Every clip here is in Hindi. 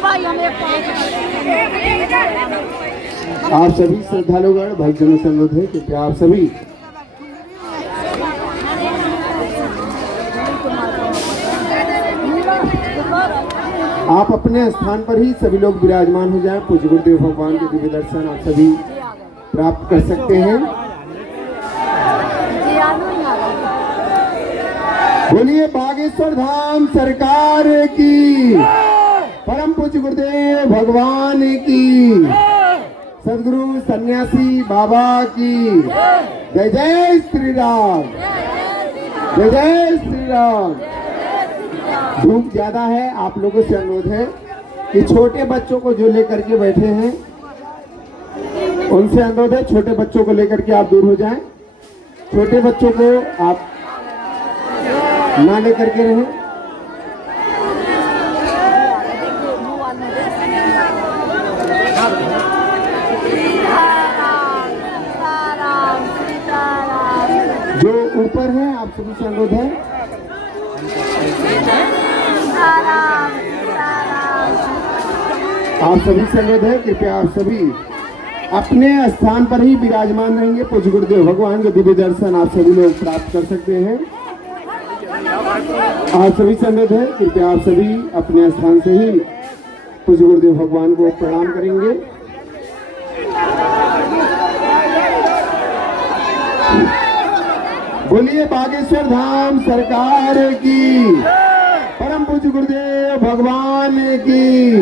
आप सभी श्रद्धालुगण भाईजनों से अनुरोध है कि आप सभी आप अपने स्थान पर ही सभी लोग विराजमान हो जाएं। पूज्य गुरुदेव भगवान के दिव्य दर्शन आप सभी प्राप्त कर सकते हैं। बोलिए बागेश्वर धाम सरकार की, परम पूज्य गुरुदेव भगवान की, सदगुरु सन्यासी बाबा की जय जय श्री राम, जय जय श्री राम। धूप ज्यादा है, आप लोगों से अनुरोध है कि छोटे बच्चों को जो लेकर के बैठे हैं उनसे अनुरोध है, छोटे बच्चों को लेकर के आप दूर हो जाएं। छोटे बच्चों को आप ना लेकर के रहें। जो ऊपर है आप सभी से अनुरोध है, आप सभी से अनुरोध है कृपया आप सभी अपने स्थान पर ही विराजमान रहेंगे। पूज्य गुरुदेव भगवान के दिव्य दर्शन आप सभी लोग प्राप्त कर सकते हैं। आप सभी से अनुरोध है कृपया आप सभी अपने स्थान से ही पूज्य गुरुदेव भगवान को प्रणाम करेंगे। बोलिए बागेश्वर धाम सरकार की, परम पूज्य गुरुदेव भगवान की,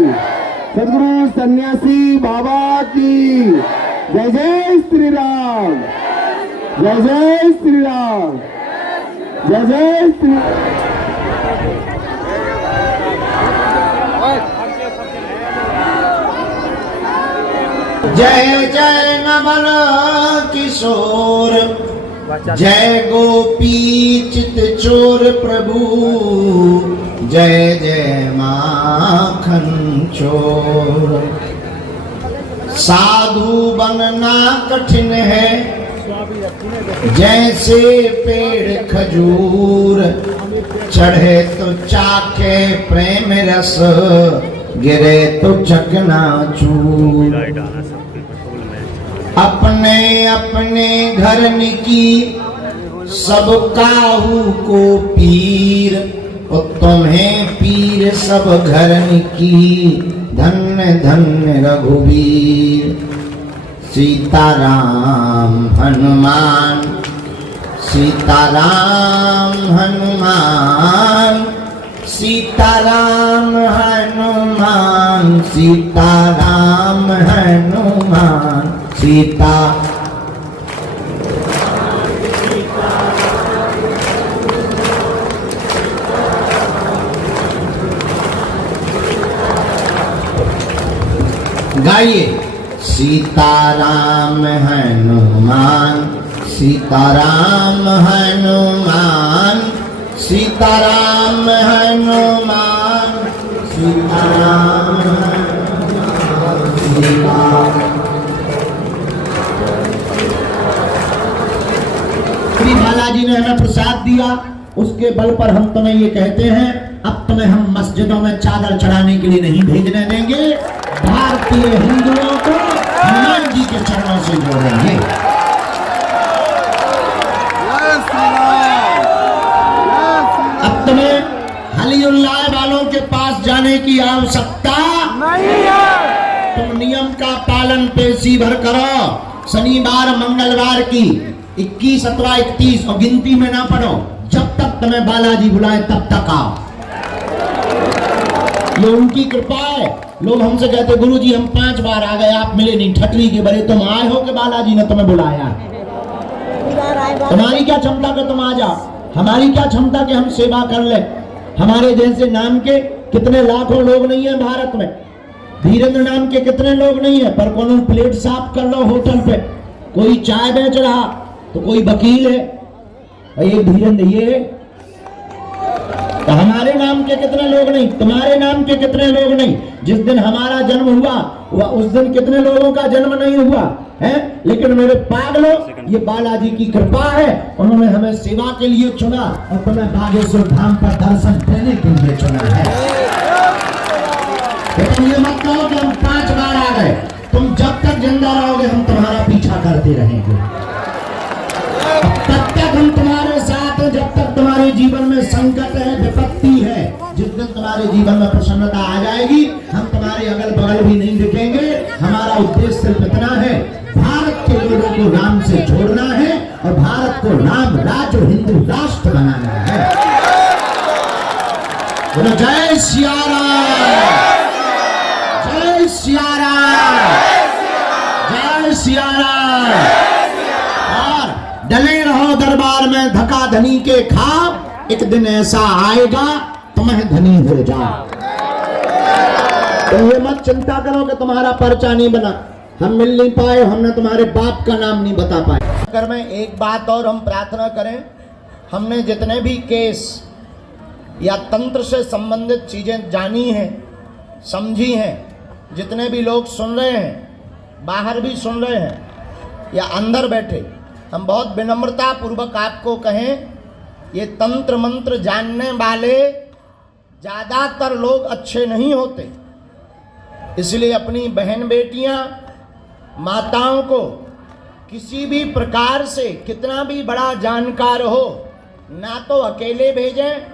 सदगुरु सन्यासी बाबा की जय जय श्री राम, जय जय श्री राम, जय जय श्री जय जय नवल किशोर, जय गोपी चित चोर प्रभु, जय जय माखन चोर। साधु बनना कठिन है, जैसे पेड़ खजूर, चढ़े तो चाखे प्रेम रस, गिरे तो चकनाचूर। अपने अपने घर की सब काहू को पीर, और तुम्हें पीर सब घर की, धन्य धन्य रघुवीर। सीताराम हनुमान, सीताराम हनुमान, सीताराम हनुमान, सीताराम हनुमान। सीता गाइए। सीताराम हनुमान, सीताराम हनुमान, सीताराम हनुमान, सीताराम श्री बालाजी ने हमें प्रसाद दिया, उसके बल पर हम तुम्हें ये कहते हैं, अब तुम्हें हम मस्जिदों में चादर चढ़ाने के लिए नहीं भेजने देंगे। भारतीय हिंदुओं को हनुमान जी के चरणों से जोड़ेंगे। अब तुम्हें हलीउल्लाह वालों के पास जाने की आवश्यकता नहीं है। तुम नियम का पालन पेशी भर करो। शनिवार मंगलवार की 21, 17, 31 और गिनती में ना पढ़ो। जब तक तुम्हें बालाजी बुलाए तब तक आओ। ये उनकी कृपा है। लोग हमसे कहते गुरुजी हम 5 बार आ गए, आप मिले नहीं, ठटरी के बड़े तुम आए हो कि बालाजी ने तुम्हें बुलाया? तुम्हारी क्या क्षमता कि तुम आ जाओ? हमारी क्या क्षमता कि हम सेवा कर ले? हमारे जैसे नाम के कितने लाखों लोग नहीं है भारत में। धीरेन्द्र नाम के कितने लोग नहीं है, पर कौन प्लेट साफ कर लो होटल पे, कोई चाय बेच रहा तो कोई वकील है, ये धीरेन्द्र ये। तो हमारे नाम के कितने लोग नहीं, तुम्हारे नाम के कितने लोग नहीं। जिस दिन हमारा जन्म हुआ उस दिन कितने लोगों का जन्म नहीं हुआ है। लेकिन मेरे पागलों, ये बालाजी की कृपा है, उन्होंने हमें सेवा के लिए चुना और तुम्हें बागेश्वर धाम पर दर्शन देने के लिए चुना है। तो तुम ये मत कहो कि हम 5 बार आ गए। तुम जब तक जिंदा रहोगे हम तुम्हारा पीछा करते रहेंगे, तब तक हम तुम्हारे साथ हैं, जब तक तुम्हारे जीवन में संकट है, विपत्ति है। जिस दिन तुम्हारे जीवन में प्रसन्नता आ जाएगी, हम तुम्हारे अगल बगल भी नहीं दिखेंगे। हमारा उद्देश्य सिर्फ इतना है, भारत के लोगों को राम से जोड़ना है और भारत को राम राज्य हिंदू राष्ट्र बनाना है। बोलो जय सिया राम, जय सिया राम, जय सिया राम। और डले रहो दरबार में धका धनी के खा, एक दिन ऐसा आएगा तुम्हें धनी हो जाओ। तो ये मत चिंता करो कि तुम्हारा पर्चा नहीं बना, हम मिल नहीं पाए, हमने तुम्हारे बाप का नाम नहीं बता पाए। अगर मैं एक बात और हम प्रार्थना करें, हमने जितने भी केस या तंत्र से संबंधित चीजें जानी हैं, समझी हैं, जितने भी लोग सुन रहे हैं, बाहर भी सुन रहे हैं या अंदर बैठे, हम बहुत विनम्रता पूर्वक आपको कहें, ये तंत्र मंत्र जानने वाले ज़्यादातर लोग अच्छे नहीं होते। इसलिए अपनी बहन बेटियां, माताओं को किसी भी प्रकार से कितना भी बड़ा जानकार हो, ना तो अकेले भेजें,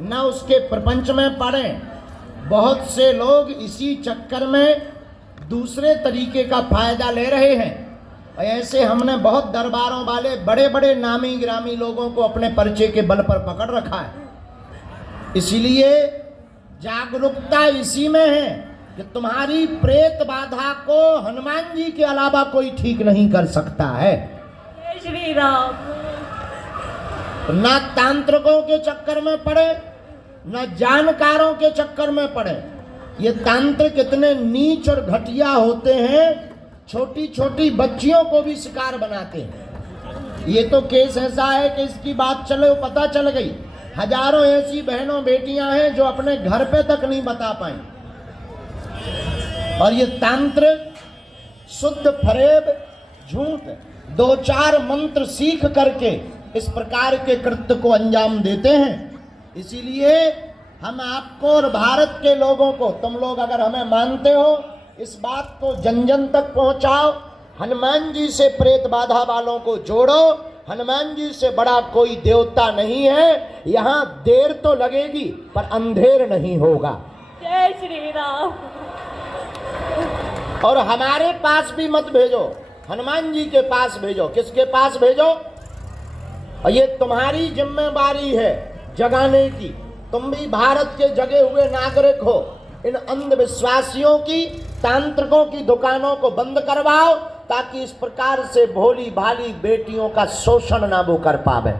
ना उसके प्रपंच में पड़ें। बहुत से लोग इसी चक्कर में दूसरे तरीके का फायदा ले रहे हैं। ऐसे हमने बहुत दरबारों वाले बड़े बड़े नामी गिरामी लोगों को अपने पर्चे के बल पर पकड़ रखा है। इसीलिए जागरूकता इसी में है कि तुम्हारी प्रेत बाधा को हनुमान जी के अलावा कोई ठीक नहीं कर सकता है। श्री राम। ना तांत्रिकों के चक्कर में पड़े, ना जानकारों के चक्कर में पड़े। ये तांत्रिक इतने नीच और घटिया होते हैं, छोटी छोटी बच्चियों को भी शिकार बनाते हैं। ये तो केस ऐसा है कि इसकी बात चले पता चल गई, हजारों ऐसी बहनों बेटियां हैं जो अपने घर पे तक नहीं बता पाई। और ये तांत्रिक शुद्ध फरेब झूठ 2-4 मंत्र सीख करके इस प्रकार के कृत्य को अंजाम देते हैं। इसीलिए हम आपको और भारत के लोगों को, तुम लोग अगर हमें मानते हो, इस बात को जन जन तक पहुंचाओ। हनुमान जी से प्रेत बाधा वालों को जोड़ो। हनुमान जी से बड़ा कोई देवता नहीं है। यहाँ देर तो लगेगी पर अंधेर नहीं होगा। जय श्री राम। और हमारे पास भी मत भेजो, हनुमान जी के पास भेजो। किसके पास भेजो? और ये तुम्हारी जिम्मेदारी है जगाने की। तुम भी भारत के जगे हुए नागरिक हो। इन अंधविश्वासियों की, तांत्रिकों की दुकानों को बंद करवाओ, ताकि इस प्रकार से भोली भाली बेटियों का शोषण ना वो कर पावे।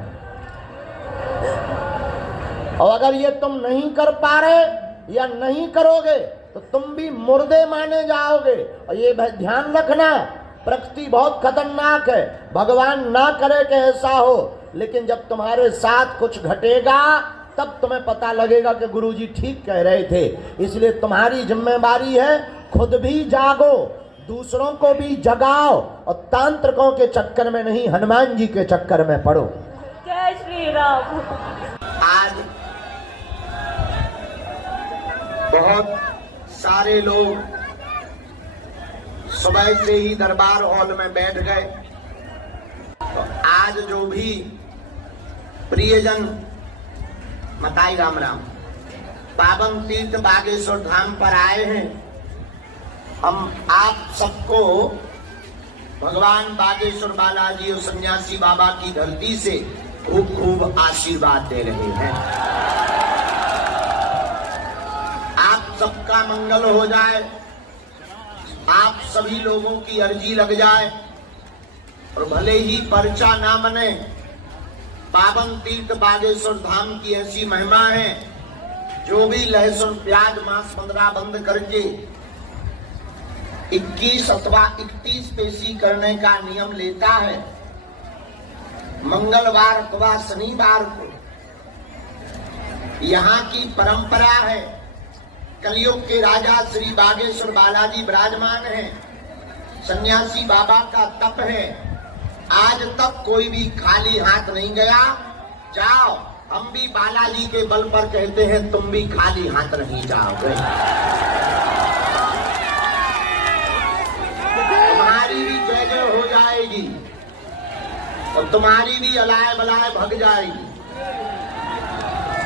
और अगर ये तुम नहीं कर पा रहे या नहीं करोगे तो तुम भी मुर्दे माने जाओगे। और ये ध्यान रखना, प्रकृति बहुत खतरनाक है। भगवान ना करे कि ऐसा हो, लेकिन जब तुम्हारे साथ कुछ घटेगा तब तुम्हें पता लगेगा कि गुरुजी ठीक कह रहे थे। इसलिए तुम्हारी जिम्मेदारी है, खुद भी जागो, दूसरों को भी जगाओ, और तांत्रिकों के चक्कर में नहीं, हनुमान जी के चक्कर में पड़ो। जय श्री राम। आज बहुत सारे लोग सुबह से ही दरबार हॉल में बैठ गए। तो आज जो भी प्रियजन मताई राम राम पावन तीर्थ बागेश्वर धाम पर आए हैं, हम आप सबको भगवान बागेश्वर बालाजी और सन्यासी बाबा की धरती से खूब खूब आशीर्वाद दे रहे हैं। आप सबका मंगल हो जाए, आप सभी लोगों की अर्जी लग जाए, और भले ही पर्चा ना बने, पावन तीर्थ बागेश्वर धाम की ऐसी महिमा है, जो भी लहसुन प्याज मांस मंदरा बंद करके 21 अथवा 31 पेशी करने का नियम लेता है, मंगलवार अथवा शनिवार को यहाँ की परंपरा है। कलयुग के राजा श्री बागेश्वर बालाजी विराजमान हैं, सन्यासी बाबा का तप है। आज तक कोई भी खाली हाथ नहीं गया। जाओ, हम भी बालाजी के बल पर कहते हैं, तुम भी खाली हाथ नहीं जाओगे। जाएगी और तुम्हारी भी अलाय बलाय भग जाएगी।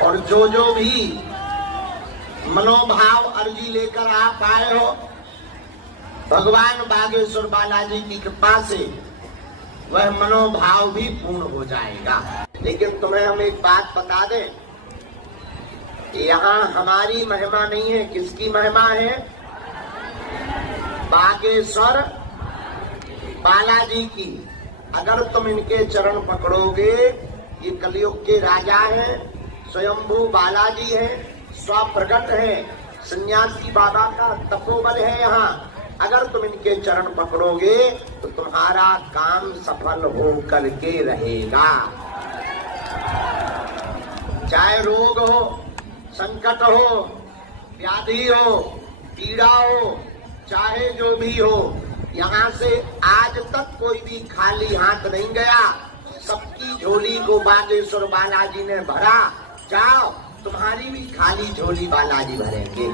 और जो भी मनोभाव अर्जी लेकर आप आए हो, भगवान बागेश्वर बालाजी की कृपा से वह मनोभाव भी पूर्ण हो जाएगा। लेकिन तुम्हें हम एक बात बता दें, यहाँ हमारी महिमा नहीं है, किसकी महिमा है? बागेश्वर बालाजी की। अगर तुम इनके चरण पकड़ोगे, ये कलयुग के राजा हैं, स्वयंभू बालाजी हैं, स्वप्रकट है, सन्यासी बाबा का तपोबल है यहाँ। अगर तुम इनके चरण पकड़ोगे तो तुम्हारा काम सफल हो करके रहेगा। चाहे रोग हो, संकट हो, व्याधि हो, पीड़ा हो, चाहे जो भी हो, यहाँ से आज तक कोई भी खाली हाथ नहीं गया। सबकी झोली को बागेश्वर बालाजी ने भरा। जाओ, तुम्हारी भी खाली झोली बालाजी भरेंगे।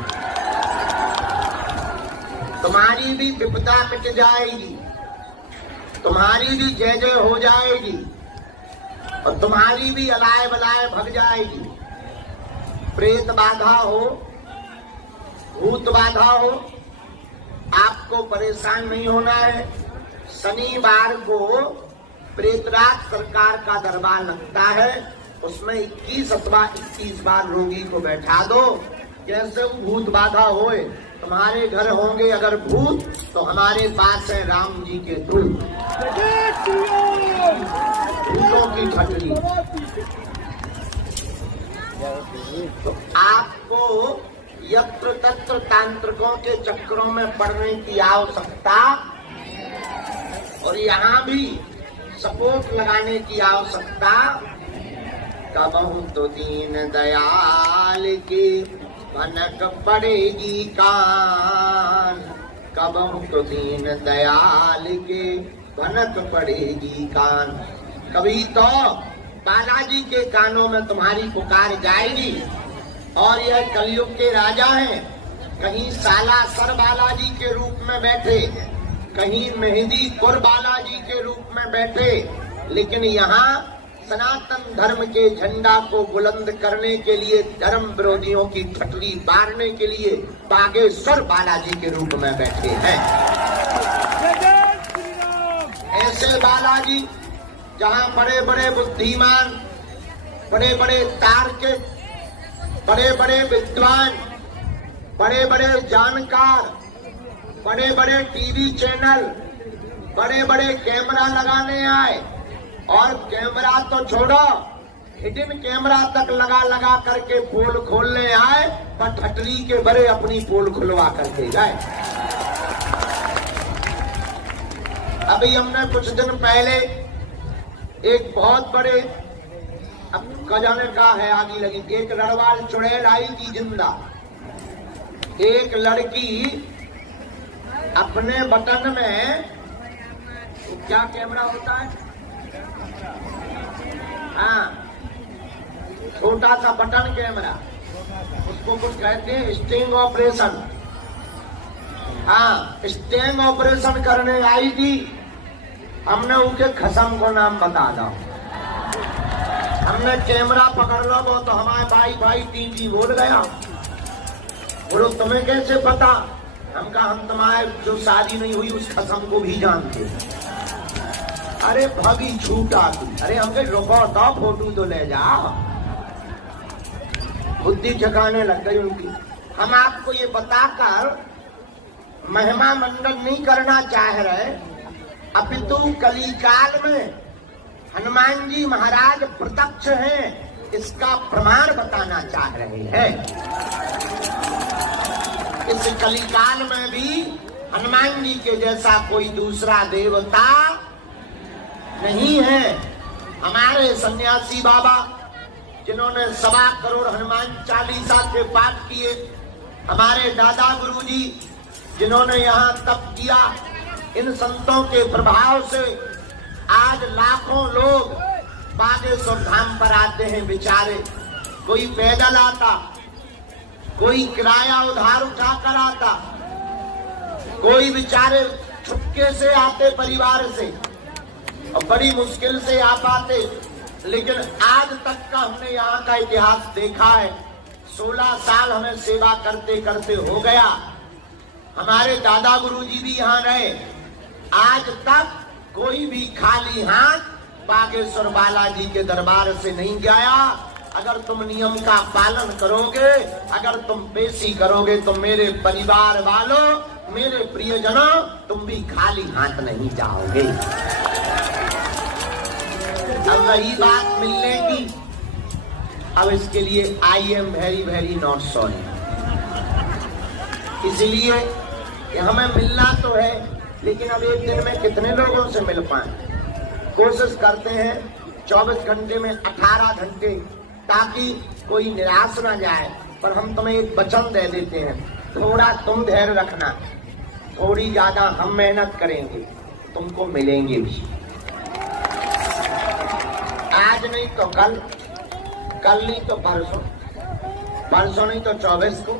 तुम्हारी भी विपदा मिट जाएगी, तुम्हारी भी जय जय हो जाएगी और तुम्हारी भी अलाय बलाय भग जाएगी। प्रेत बाधा हो, भूत बाधा हो, आपको परेशान नहीं होना है। शनिवार को प्रेतराज सरकार का दरबार लगता है, उसमें 21 अथवा 21 बार रोगी को बैठा दो। जैसे वो भूत बाधा होए, तुम्हारे घर होंगे अगर भूत, तो हमारे पास है राम जी के दूत, भूतों की खटरी। तो आपको यत्र तत्र तांत्रिकों के चक्रों में पड़ने की आवश्यकता और यहाँ भी सपोर्ट लगाने की आवश्यकता कबहू तो दीन दयाल की भनक पड़ेगी कान, कबहू तो दीन दयाल के भनक पड़ेगी कान। कभी तो बालाजी के कानों में तुम्हारी पुकार जाएगी। और यह कलयुग के राजा हैं, कहीं सालासर बालाजी के रूप में बैठे, कहीं मेहंदी कुर बालाजी के रूप में बैठे, लेकिन यहाँ सनातन धर्म के झंडा को बुलंद करने के लिए, धर्म विरोधियों की ठटरी बारने के लिए बागेश्वर बालाजी के रूप में बैठे हैं। ऐसे बालाजी जहाँ बड़े बड़े बुद्धिमान, बड़े बड़े तार्किक, बड़े बड़े विद्वान, बड़े बड़े जानकार, बड़े बड़े टीवी चैनल, बड़े बड़े कैमरा लगाने आए। और कैमरा तो छोड़ो, हिडन कैमरा तक लगा करके पोल खोलने आए, पर ठटरी के बड़े अपनी पोल खुलवा करके गए। अभी हमने कुछ दिन पहले एक बहुत बड़े, अब खजाने का है आगे लगी, एक रड़वाल चुड़ैल आई थी जिंदा। एक लड़की अपने बटन में, क्या कैमरा होता है, हाँ, छोटा सा बटन कैमरा, उसको कुछ कहते हैं स्टिंग ऑपरेशन। हाँ, स्टिंग ऑपरेशन करने आई थी। हमने उनके खसम को नाम बता दो, हमने कैमरा पकड़ लो, वो तो हमारे भाई टीवी बोल गया। बोलो तुम्हें कैसे पता? हम कहा हम तुम्हारे जो शादी नहीं हुई उस खसम को भी जानते। अरे भाभी छूटा तू। अरे हमके रुको तो फोटो तो ले जा। बुद्धि जगाने लग गई उनकी। हम आपको ये बताकर महिमा मंडन नहीं करना चाह रहे, अपितु कलिकाल में हनुमान जी महाराज प्रत्यक्ष हैं, इसका प्रमाण बताना चाह रहे हैं। इस कलिकाल में भी हनुमान जी के जैसा कोई दूसरा देवता नहीं है। हमारे सन्यासी बाबा जिन्होंने 1.25 करोड़ हनुमान चालीसा के पाठ किए, हमारे दादा गुरुजी जिन्होंने यहाँ तप किया, इन संतों के प्रभाव से आज लाखों लोग बागेश्वर धाम पर आते हैं। बेचारे कोई पैदल आता, कोई किराया उधार उठा कर आता, कोई बेचारे छुपके से आते परिवार से, और बड़ी मुश्किल से आ पाते, लेकिन आज तक का हमने यहाँ का इतिहास देखा है। 16 साल हमें सेवा करते करते हो गया। हमारे दादा गुरुजी भी यहाँ रहे। आज तक कोई भी खाली हाथ बागेश्वर बालाजी के दरबार से नहीं गया। अगर तुम नियम का पालन करोगे, अगर तुम पेशी करोगे, तो मेरे परिवार वालों, मेरे प्रियजनों, तुम भी खाली हाथ नहीं जाओगे। अब रही बात मिलने की, अब इसके लिए I am very very not sorry. इसलिए कि हमें मिलना तो है, लेकिन अब एक दिन में कितने लोगों से मिल पाए। कोशिश करते हैं 24 घंटे में 18 घंटे, ताकि कोई निराश ना जाए। पर हम तुम्हें एक वचन दे देते हैं, थोड़ा तुम धैर्य रखना, थोड़ी ज्यादा हम मेहनत करेंगे, तुमको मिलेंगे भी। आज नहीं तो कल, कल नहीं तो परसों, परसों नहीं तो 24 को,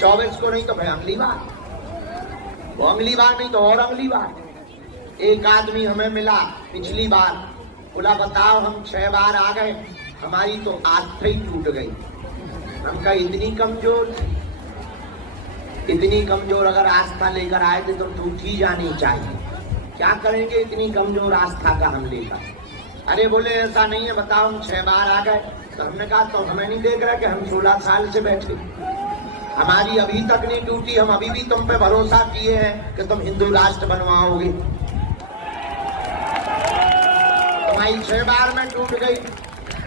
24 को नहीं तो भाई अगली बार, वो अगली बार नहीं तो और अगली बार। एक आदमी हमें मिला पिछली बार, बोला बताओ हम 6 बार आ गए, हमारी तो आस्था ही टूट गई। हम कहा इतनी कमजोर, इतनी कमजोर अगर आस्था लेकर आए थे तो टूट ही जानी चाहिए। क्या करेंगे इतनी कमजोर आस्था का हम लेकर? अरे बोले ऐसा नहीं है, बताओ हम 6 बार आ गए। तो हमने कहा तो हमें नहीं देख रहा कि हम 16 साल से बैठे, हमारी अभी तक नहीं टूटी। हम अभी भी तुम पे भरोसा किए हैं कि तुम हिंदू राष्ट्र बनवाओगे, तुम्हारी 6 बार में टूट गई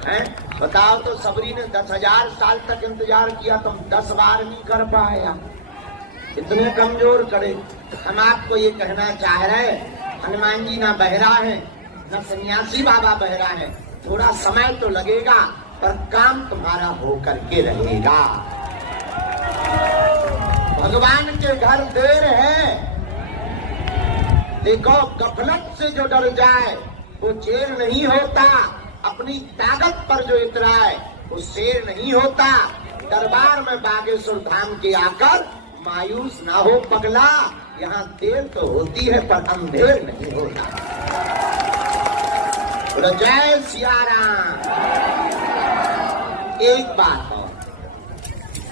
है। बताओ तो सबरी ने 10,000 साल तक इंतजार किया, तुम 10 बार नहीं कर पाया, इतने कमजोर करे। हम आपको ये कहना चाह रहे, हनुमान जी ना बहरा है, ना सन्यासी बाबा बहरा है। थोड़ा समय तो लगेगा, पर काम तुम्हारा होकर के रहेगा। भगवान के घर देर है। देखो गफलत से जो डर जाए वो चेर नहीं होता, अपनी ताकत पर जो इतराए वो शेर नहीं होता। दरबार में बागेश्वर धाम के आकर मायूस ना हो पगला, यहाँ देर तो होती है पर अंधेर नहीं होता। जय सिया राम। एक बात और,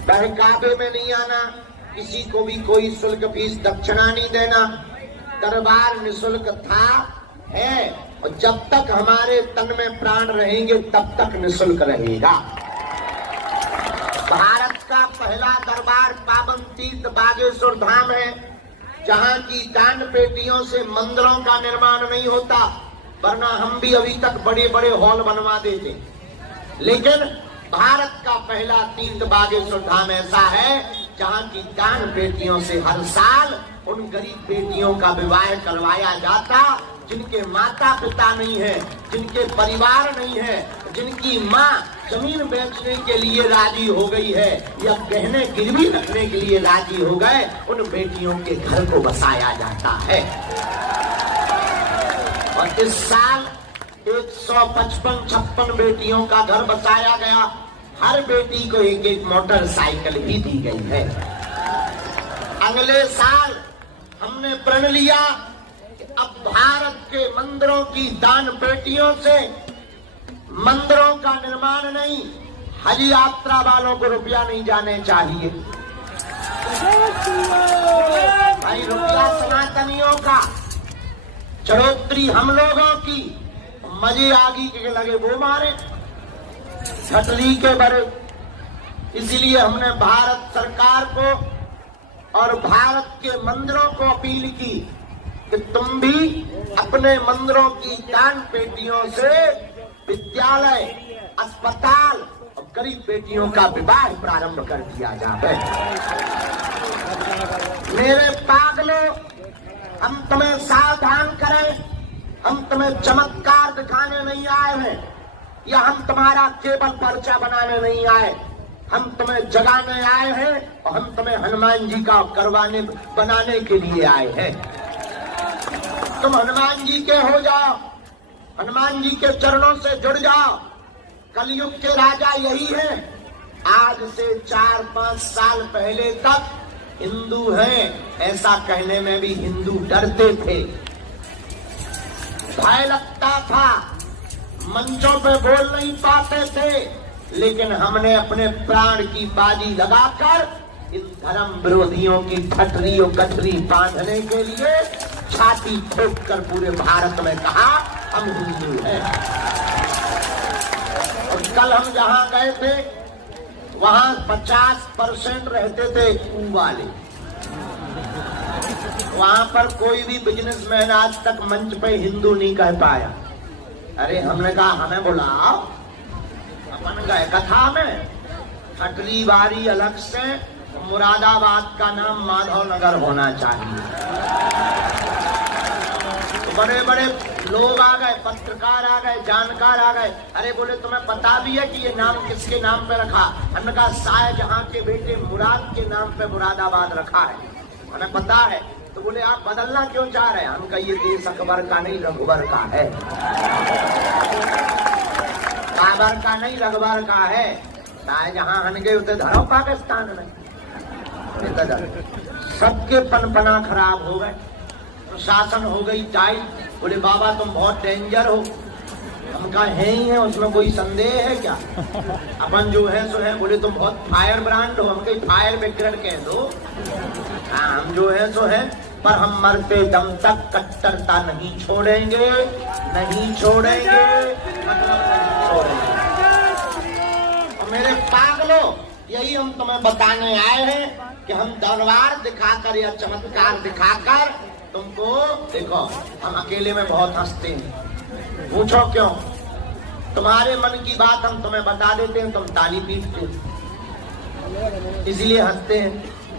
बहकावे में नहीं आना, किसी को भी कोई शुल्क फीस दक्षिणा नहीं देना। दरबार निःशुल्क था, है, और जब तक हमारे तन में प्राण रहेंगे तब तक निःशुल्क रहेगा। भारत का पहला दरबार पावन तीर्थ बागेश्वर धाम है, जहाँ की दान पेटियों से मंदिरों का निर्माण नहीं होता, वरना हम भी अभी तक बड़े बड़े हॉल बनवा देते। लेकिन भारत का पहला तीर्थ बागेश्वर धाम ऐसा है जहाँ की दान पेटियों से हर साल उन गरीब बेटियों का विवाह करवाया जाता, जिनके माता पिता नहीं है, जिनके परिवार नहीं है, जिनकी माँ जमीन बेचने के लिए राजी हो गई है या गहने गिरवी रखने के लिए राजी हो गए, उन बेटियों के घर को बसाया जाता है। और इस साल 155-56 बेटियों का घर बसाया गया। हर बेटी को एक एक मोटरसाइकिल भी दी गई है। अगले साल हमने प्रण लिया कि अब भारत के मंदिरों की दान पेटियों से मंदिरों का निर्माण नहीं, हज यात्रा वालों को रुपया नहीं जाने चाहिए। भाई रुपया सनातनियों का, चढ़ोतरी हम लोगों की, मजे आगी के लगे वो मारे, छटली के बड़े। इसलिए हमने भारत सरकार को और भारत के मंदिरों को अपील की कि तुम भी अपने मंदिरों की दान पेटियों से विद्यालय, अस्पताल और गरीब बेटियों का विवाह प्रारंभ कर दिया जाए। मेरे पागलों, हम तुम्हें सावधान करें, हम तुम्हें चमत्कार दिखाने नहीं आए हैं, या हम तुम्हारा केवल पर्चा बनाने नहीं आए, हम तुम्हें जगाने आए हैं और हम तुम्हें हनुमान जी का बनाने के लिए आए हैं। तुम हनुमान जी के हो जाओ, हनुमान जी के चरणों से जुड़ जाओ। कलयुग के राजा यही है। आज से 4-5 साल पहले तक हिंदू हैं ऐसा कहने में भी हिंदू डरते थे। भय लगता था, मंचों पे बोल नहीं पाते थे, लेकिन हमने अपने प्राण की बाजी लगाकर इन धर्म विरोधियों की ठटरी और गठरी बांधने के लिए छाती ठोक कर पूरे भारत में कहा हम हिंदू हैं। और कल हम जहां गए थे वहां 50% रहते थे ऊ वाले। वहां पर कोई भी बिजनेसमैन आज तक मंच पे हिंदू नहीं कह पाया। अरे हमने कहा हमें बुलाओ, अपन गए कथा में, ठटरी बारी अलग से, मुरादाबाद का नाम माधव नगर होना चाहिए। तो बड़े बड़े लोग आ गए, पत्रकार आ गए, जानकार आ गए। अरे बोले तुम्हें पता भी है कि ये नाम किसके नाम पे रखा? हमने कहा शाहजहां के बेटे मुराद के नाम पे मुरादाबाद रखा है, हमें पता है। तो बोले आप बदलना क्यों चाह रहे हैं? हम कहा ये देश अकबर का नहीं रघुबर का है, बाबर का नहीं रघुबर का है। शाहजहां हन गए उसे धरो पाकिस्तान में, सबके पनपना खराब हो गए, प्रशासन हो गई टाइट। बोले बाबा तुम बहुत डेंजर हो। हम कहा है ही है, उसमें कोई संदेह है क्या? अपन जो है सो है। बोले तुम बहुत फायर ब्रांड हो। हम कहीं फायर ब्रिगेड कह दो। हम जो है सो है, पर हम मरते दम तक कट्टरता नहीं छोड़ेंगे, नहीं छोड़ेंगे, मतलब नहीं छोड़ेंगे। और मेरे पागलों, यही हम तुम्हें बताने आए हैं कि हम दरबार दिखाकर या चमत्कार दिखाकर तुमको देखो। हम अकेले में बहुत हंसते हैं, पूछो क्यों? तुम्हारे मन की बात हम तुम्हें बता देते हैं, तुम ताली पीटते हो, इसलिए हंसते हैं।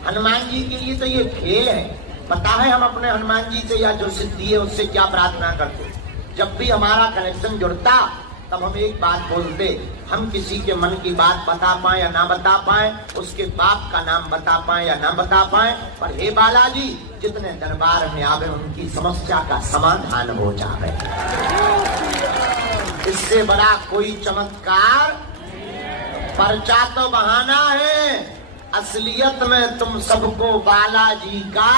हनुमान जी के लिए तो ये खेल है। पता है हम अपने हनुमान जी से या जो सिद्धि है उससे क्या प्रार्थना करते? जब भी हमारा कनेक्शन जुड़ता तब हम एक बात बोलते, हम किसी के मन की बात बता पाए या ना बता पाए, उसके बाप का नाम बता पाए या ना बता पाए, पर हे बालाजी जितने दरबार में आवे उनकी समस्या का समाधान हो जाए। इससे बड़ा कोई चमत्कार, पर्चा तो बहाना है, असलियत में तुम सबको बालाजी का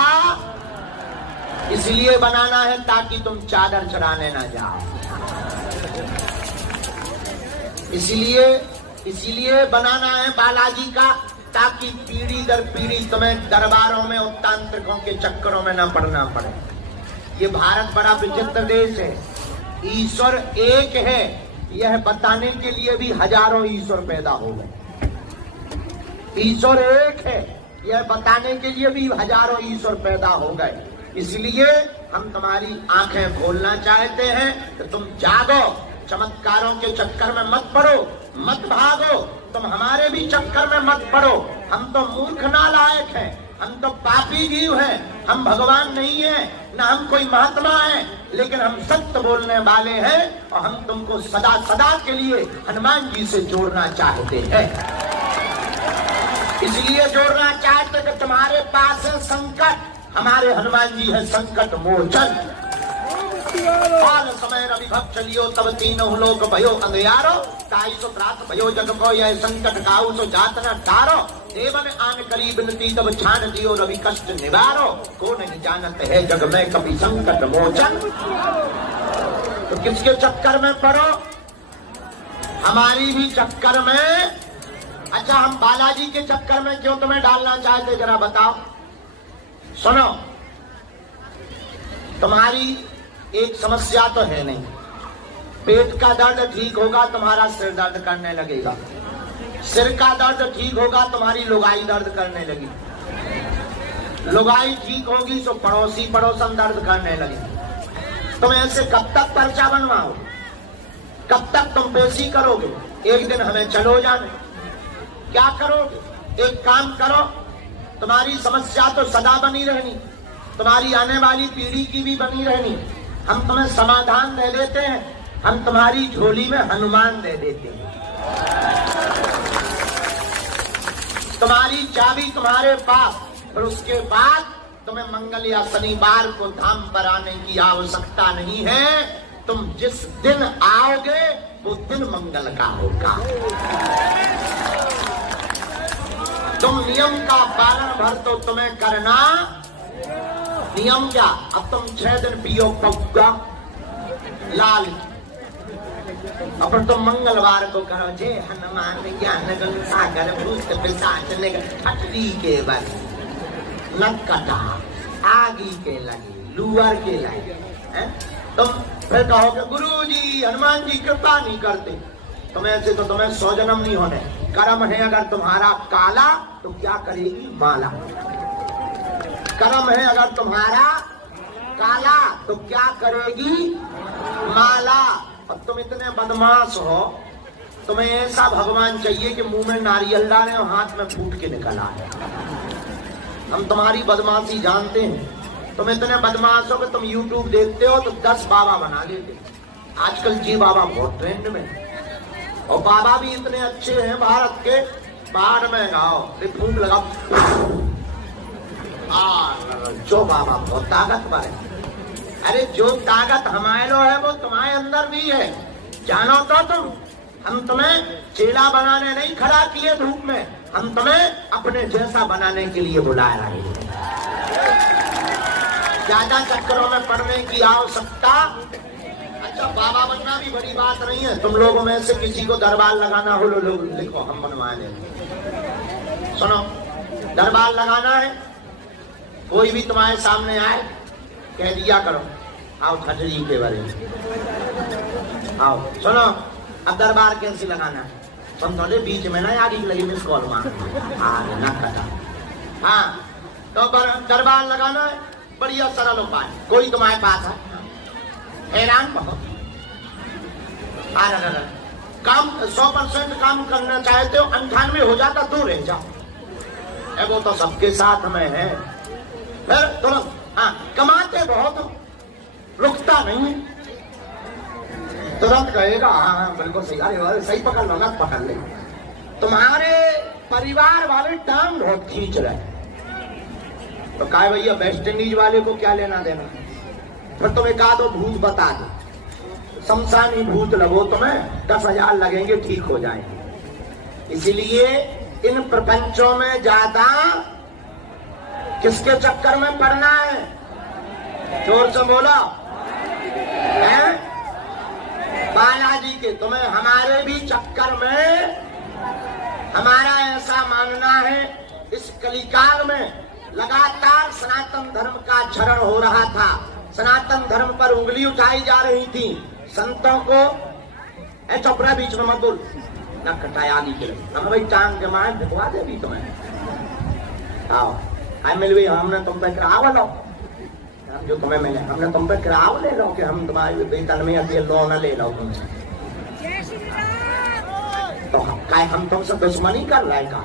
इसलिए बनाना है ताकि तुम चादर चढ़ाने ना जाओ। इसीलिए बनाना है बालाजी का, ताकि पीढ़ी दर पीढ़ी तुम्हें दरबारों में उत्तांत्रिकों के चक्करों में न पड़ना पड़े। ये भारत बड़ा विचित्र देश है। ईश्वर एक है, यह बताने के लिए भी हजारों ईश्वर पैदा हो गए। ईश्वर एक है, यह बताने के लिए भी हजारों ईश्वर पैदा हो गए। इसलिए हम तुम्हारी आंखें खोलना चाहते हैं कि तुम जागो, चमत्कारों के चक्कर में मत पड़ो, मत भागो, तुम हमारे भी चक्कर में मत पड़ो। हम तो मूर्ख नालायक हैं, हम तो पापी जीव हैं, हम भगवान नहीं हैं, न हम कोई महात्मा हैं, लेकिन हम सत्य बोलने वाले हैं और हम तुमको सदा सदा के लिए हनुमान जी से जोड़ना चाहते हैं। इसलिए जोड़ना चाहते कि तुम्हारे पास है संकट, हमारे हनुमान जी है संकट मोचन। काल समय रवि भक्त चलियो तब तीनों लोक भयो अंधियारो, ताई सो प्रात भयो जग को यह संकट काऊ सो जात न टारो, देवन आन करी बिनती तब छान दियो रवि कष्ट निवारो, को नहीं जानत है जग में कभी संकट मोचन। तो किसके चक्कर में पड़ो? हमारी भी चक्कर में। अच्छा, हम बालाजी के चक्कर में क्यों तुम्हें डालना चाहते, जरा बताओ। सुनो, तुम्हारी एक समस्या तो है नहीं, पेट का दर्द ठीक होगा तुम्हारा सिर दर्द करने लगेगा, सिर का दर्द ठीक होगा तुम्हारी लुगाई दर्द करने लगी, लुगाई ठीक होगी तो पड़ोसी पड़ोसन दर्द करने लगे। तुम ऐसे कब तक पर्चा बनवाओ, कब तक तुम पेशी करोगे? एक दिन हमें चलो जाने, क्या करोगे? एक काम करो, तुम्हारी समस्या तो सदा बनी रहनी, तुम्हारी आने वाली पीढ़ी की भी बनी रहनी। हम तुम्हें समाधान दे देते हैं, हम तुम्हारी झोली में हनुमान दे देते हैं। तुम्हारी चाबी तुम्हारे पास, पर उसके बाद तुम्हें मंगल या शनिवार को धाम पर आने की आवश्यकता नहीं है। तुम जिस दिन आओगे वो दिन मंगल का होगा। तुम नियम का पालन भर तो तुम्हें करना। नियम क्या? अब तुम 6 दिन पियो पक्का, लाल अपन तो मंगलवार को करो जय हनुमान ज्ञान गुण सागर भूत पिशाच निकट हटरी के बल नक कटा आगी के लगे लुअर के लगे हैं? तुम फिर कहोगे गुरु जी हनुमान जी कृपा नहीं करते, तुम ऐसे तो तुम्हें 100 जन्म नहीं होने। कर्म है अगर तुम्हारा काला तो क्या करेगी माला, कर्म है अगर तुम्हारा काला तो क्या करेगी माला। और तुम इतने बदमाश हो, तुम्हें ऐसा भगवान चाहिए कि मुंह में नारियल डाले और हाथ में फूट के निकल आए। हम तुम्हारी बदमाशी जानते हैं, तुम इतने बदमाश हो कि तुम YouTube देखते हो तो 10 बाबा बना लेते। आजकल जी बाबा बहुत ट्रेंड में, और बाबा भी इतने अच्छे हैं भारत के, बाढ़ में गाओ फूंक लगाओ, जो बाबा बहुत ताकतवर है। अरे जो ताकत हमारे लो है वो तुम्हारे अंदर भी है, जानो तो तुम। हम तुम्हें चेला बनाने नहीं खड़ा किए धूप में, हम तुम्हें अपने जैसा बनाने के लिए बुला रहे हैं। ज्यादा चक्करों में पड़ने की आवश्यकता। अच्छा बाबा बनना भी बड़ी बात नहीं है, तुम लोगों में से किसी को दरबार लगाना हो लोग लिखो हम बनवा लेंगे। सुनो दरबार लगाना है, कोई भी तुम्हारे सामने आए कह दिया करो आओ खजरी के बारे में आओ। सुनो अब दरबार कैसे लगाना है, तुम थोड़े बीच में ना यार लगी मिस कॉल मार ना कटा। हाँ तो दरबार लगाना है, बढ़िया सरल उपाय। कोई तुम्हारे पास है हैरान बहुत काम 100% काम करना चाहते हो, 98 हो जाता तो रह जाओ। वो तो सबके साथ में है। फिर तुरंत हाँ कमाते बहुत, रुकता नहीं, तुरंत कहेगा हाँ बिल्कुल सही। अरे सही पकड़ लो ना, पकड़ ले। तुम्हारे परिवार वाले टांग बहुत खींच रहे, तो कहा भैया वेस्ट इंडीज वाले को क्या लेना देना। फिर तुम एक आधो भूत बता दो, शमशानी भूत लगो, तुम्हें 10,000 लगेंगे ठीक हो जाएंगे। इसलिए इन प्रपंचों में ज्यादा किसके चक्कर में पड़ना है, जोर से बोलो, बालाजी के। तुम्हें हमारे भी चक्कर में, हमारा ऐसा मानना है इस कलिकाल में लगातार सनातन धर्म का क्षरण हो रहा था, सनातन धर्म पर उंगली उठाई जा रही थी। संतों को चौपड़ा बीच में मत बोल न कटाया आगे के लिए, हम भाई टांग के मार भिजवा देगी तुम्हें। आओ आई मिल भी, हमने तुम पे कराव लो, जो तुम्हें मिले हमने तुम पे कराव ले लो कि हम तुम्हारे वेतन में अभी लो न ले लो तुमसे। तो हम तुमसे दुश्मनी कर रहे का,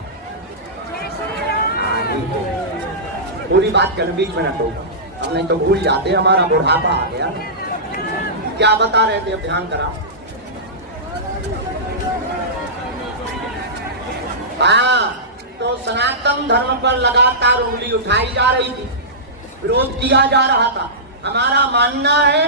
पूरी बात कर बीच में न तो हम नहीं तो भूल जाते, हमारा बुढ़ापा आ गया। क्या बता रहे थे, अब ध्यान करा। हाँ तो सनातन धर्म पर लगातार उंगली उठाई जा रही थी, विरोध किया जा रहा था। हमारा मानना है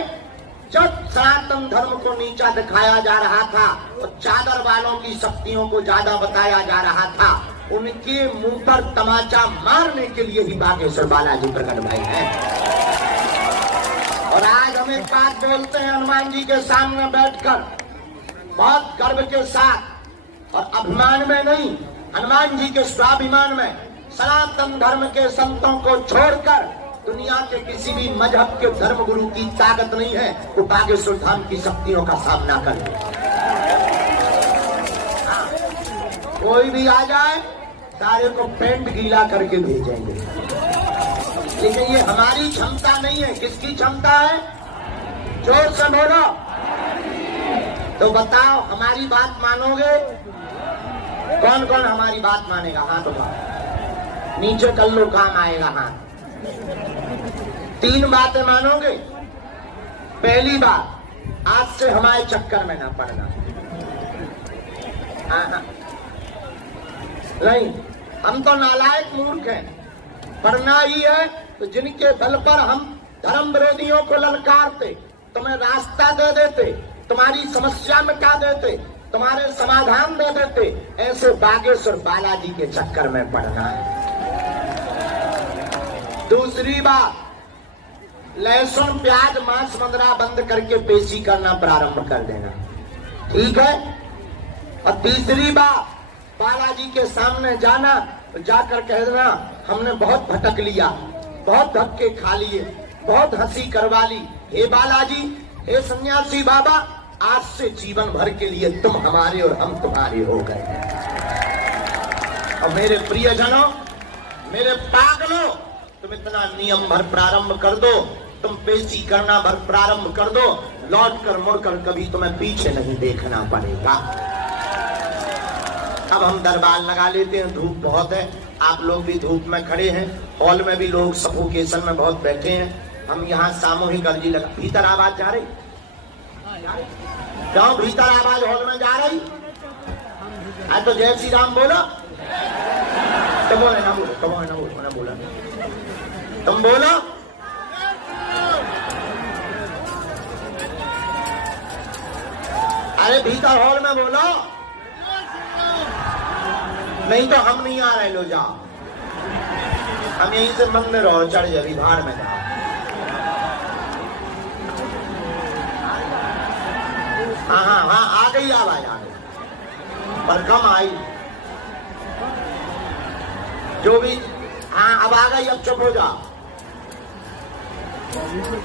जब सनातन धर्म को नीचा दिखाया जा रहा था और चादर वालों की शक्तियों को ज्यादा बताया जा रहा था, उनके मुंह पर तमाचा मारने के लिए ही बागेश्वर बालाजी प्रकट भए हैं। और आज हम एक बात बोलते हैं हनुमान जी के सामने बैठकर, बहुत गर्व के साथ और अभिमान में नहीं, हनुमान जी के स्वाभिमान में। सनातन धर्म के संतों को छोड़कर दुनिया के किसी भी मजहब के धर्म गुरु की ताकत नहीं है वो बागेश्वर धाम की शक्तियों का सामना कर ले। कोई भी आ जाए सारे को पेंट गीला करके भेजेंगे, लेकिन ये हमारी क्षमता नहीं है। किसकी क्षमता है, जोर से बोलो। तो बताओ हमारी बात मानोगे? कौन कौन हमारी बात मानेगा? हाथ उठाओ, नीचे कर लो, काम आएगा हाथ। 3 बातें मानोगे। पहली बात, आज से हमारे चक्कर में ना पड़ना। हाँ नहीं, हम तो नालायक मूर्ख हैं। पढ़ना ही है तो जिनके बल पर हम धर्म विरोधियों को ललकारते, तुम्हें रास्ता दे देते, तुम्हारी समस्या मिटा देते, तुम्हारे समाधान दे देते, ऐसे बागेश्वर बालाजी के चक्कर में पड़ना है। दूसरी बात, लहसुन प्याज मांस मदिरा बंद करके पेशी करना प्रारंभ कर देना, ठीक है। और तीसरी बात, बालाजी के सामने जाना, जाकर कह देना हमने बहुत भटक लिया, बहुत धक्के खा लिए, बहुत हंसी करवा ली, हे बालाजी, हे सन्यासी बाबा, आज से जीवन भर के लिए तुम हमारे और हम तुम्हारे हो गए। और मेरे प्रियजनों, मेरे पागलों, तुम इतना नियम भर प्रारंभ कर दो, तुम पेशी करना भर प्रारंभ कर दो, लौट कर मुड़कर कभी तुम्हें पीछे नहीं देखना पड़ेगा। अब हम दरबार लगा लेते हैं, धूप बहुत है, आप लोग भी धूप में खड़े हैं, हॉल में भी लोग सफोकेशन में बहुत बैठे हैं। हम यहाँ सामूहिक अर्जी लगा, भीतर आवाज जा रही, क्यों भीतर आवाज हॉल में जा रही है? तो जय श्री राम बोलो, तुम बोले ना बोलो, तुम ना बोलो, ना बोला तुम बोलो। अरे भीतर हॉल में बोलो, नहीं तो हम नहीं आ रहे, लो जाओ, हम यहीं से मंदिर और चढ़ जाए, भाड़ में जाओ। हाँ हाँ हाँ, आ गई आवाज, आ गई, पर कम आई, जो भी, हाँ अब आ गई, अब चुप हो जाओ।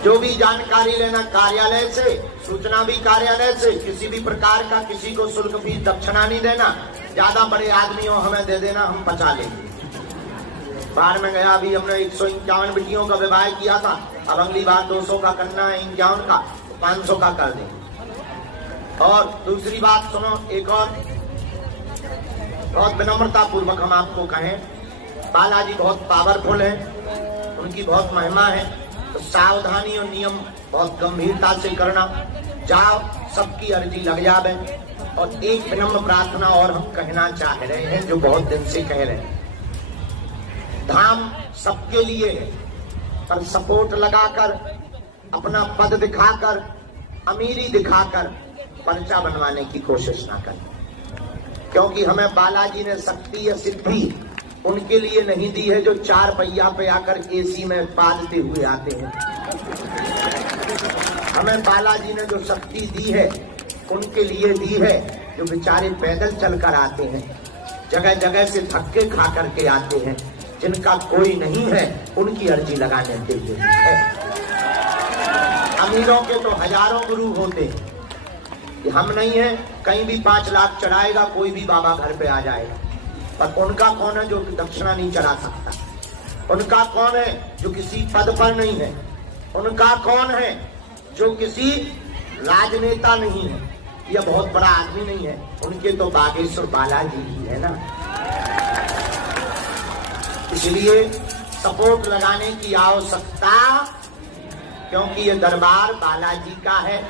जो भी जानकारी लेना कार्यालय से, सूचना भी कार्यालय से, किसी भी प्रकार का किसी को शुल्क फीस दक्षिणा नहीं देना, ज्यादा बड़े आदमी हो हमें दे देना, हम पचा लेंगे। बाहर में गया, अभी हमने 151 बेटियों का विवाह किया था, अब अगली बार 200 का करना है, 51 का, 500 का कर देंगे। और दूसरी बात सुनो, एक और बहुत विनम्रता पूर्वक हम आपको कहें, बालाजी बहुत पावरफुल है, उनकी बहुत महिमा है, तो सावधानी और नियम बहुत गंभीरता से करना। जाओ, सबकी अर्जी लग जावे। और एक विनम्र प्रार्थना और हम कहना चाह रहे हैं, जो बहुत दिन से कह रहे हैं, धाम सबके लिए है, पर सपोर्ट लगाकर, अपना पद दिखाकर, अमीरी दिखाकर पर्चा बनवाने की कोशिश ना करें, क्योंकि हमें बालाजी ने शक्ति या सिद्धि उनके लिए नहीं दी है जो 4 पहिया पे आकर एसी में पालते हुए आते हैं। हमें बालाजी ने जो शक्ति दी है उनके लिए दी है जो बेचारे पैदल चलकर आते हैं, जगह जगह से धक्के खा करके आते हैं, जिनका कोई नहीं है उनकी अर्जी लगाने के लिए है। अमीरों के तो हजारों गुरु होते हैं, हम नहीं है, कहीं भी 5 लाख चढ़ाएगा कोई भी बाबा घर पे आ जाएगा, पर उनका कौन है जो दक्षिणा नहीं चढ़ा सकता? उनका कौन है जो किसी पद पर नहीं है? उनका कौन है जो किसी राजनेता नहीं है या बहुत बड़ा आदमी नहीं है? उनके तो बागेश्वर बालाजी ही है ना। इसलिए सपोर्ट लगाने की आवश्यकता, क्योंकि ये दरबार बालाजी का है,